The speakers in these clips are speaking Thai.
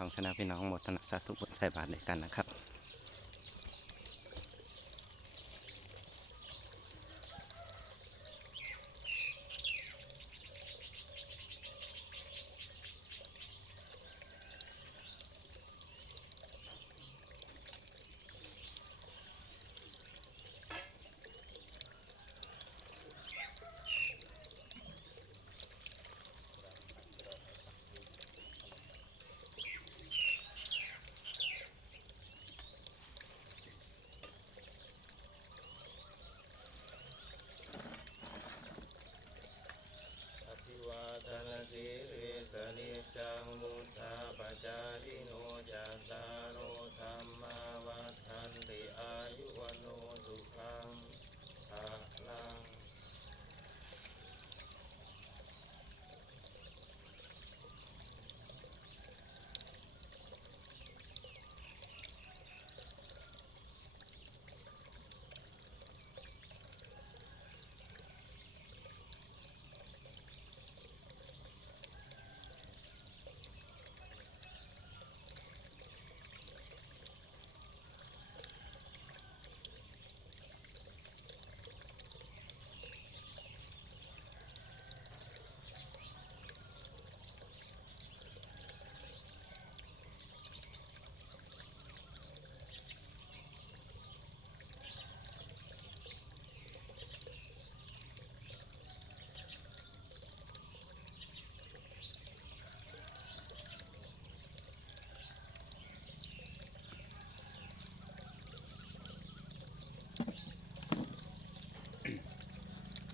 ของชนะพี่น้องหมดธนสาธุบุญใส่บาตรด้วยกันนะครับ สีริสนิจจังมุตตาปจาริโนจัตตารโอธรรมาวัฏันติอายุวโนสุขังภาลัง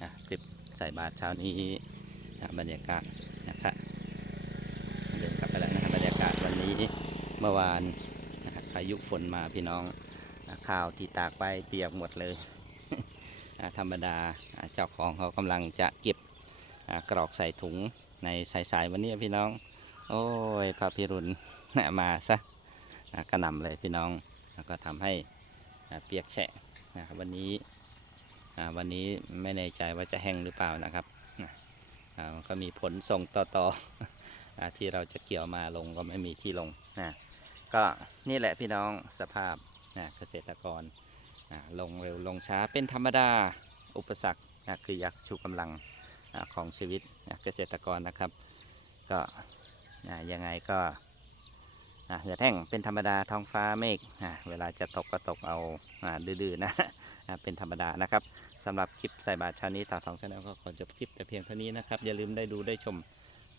อะคลิป ใส่บาตรเช้านี้อะบรรยากาศนะครับเดินกลับไปแล้วนะครับบรรยากาศวันนี้เมื่อวานนะพายุฝนมาพี่น้องอะข้าวที่ตากไปเปียกหมดเลยอะธรรมดาเจ้าของเขากำลังจะเก็บอะกรอกใส่ถุงในสายๆวันนี้พี่น้อง โอ้ยพระพิรุณมาซะอะกระหน่ำเลยพี่น้องก็ทำให้เปียกแฉะนะครับวันนี้ วันนี้ไม่แน่ใจว่าจะแห้งหรือเปล่านะครับก็มีผลส่งต่อต่ออ่าที่เราจะเกี่ยวมาลงก็ไม่มีที่ลงนะก็นี่แหละพี่น้องสภาพนะเกษตรกรอ่าลงเร็วลงช้าเป็นธรรมดาอุปสรรคนะคือยักษ์ชูกำลังอ่าของชีวิตนะเกษตรกรนะครับ ก็นะยังไงก็อ่าเหงื่อแห้งเป็นธรรมดาท้องฟ้าเมฆอ่าเวลาจะตกก็ตกเอาดื้อๆนะ เป็นธรรมดานะครับสำหรับคลิปใส่บาตรเช้านี้ต่อทองชาแนลก็ขอจบคลิปแต่เพียงเท่านี้นะครับ อย่าลืมได้ดูได้ชม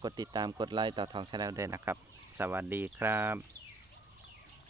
กดติดตามกดไลค์ต่อทองชาแนลด้วยนะครับ สวัสดีครับ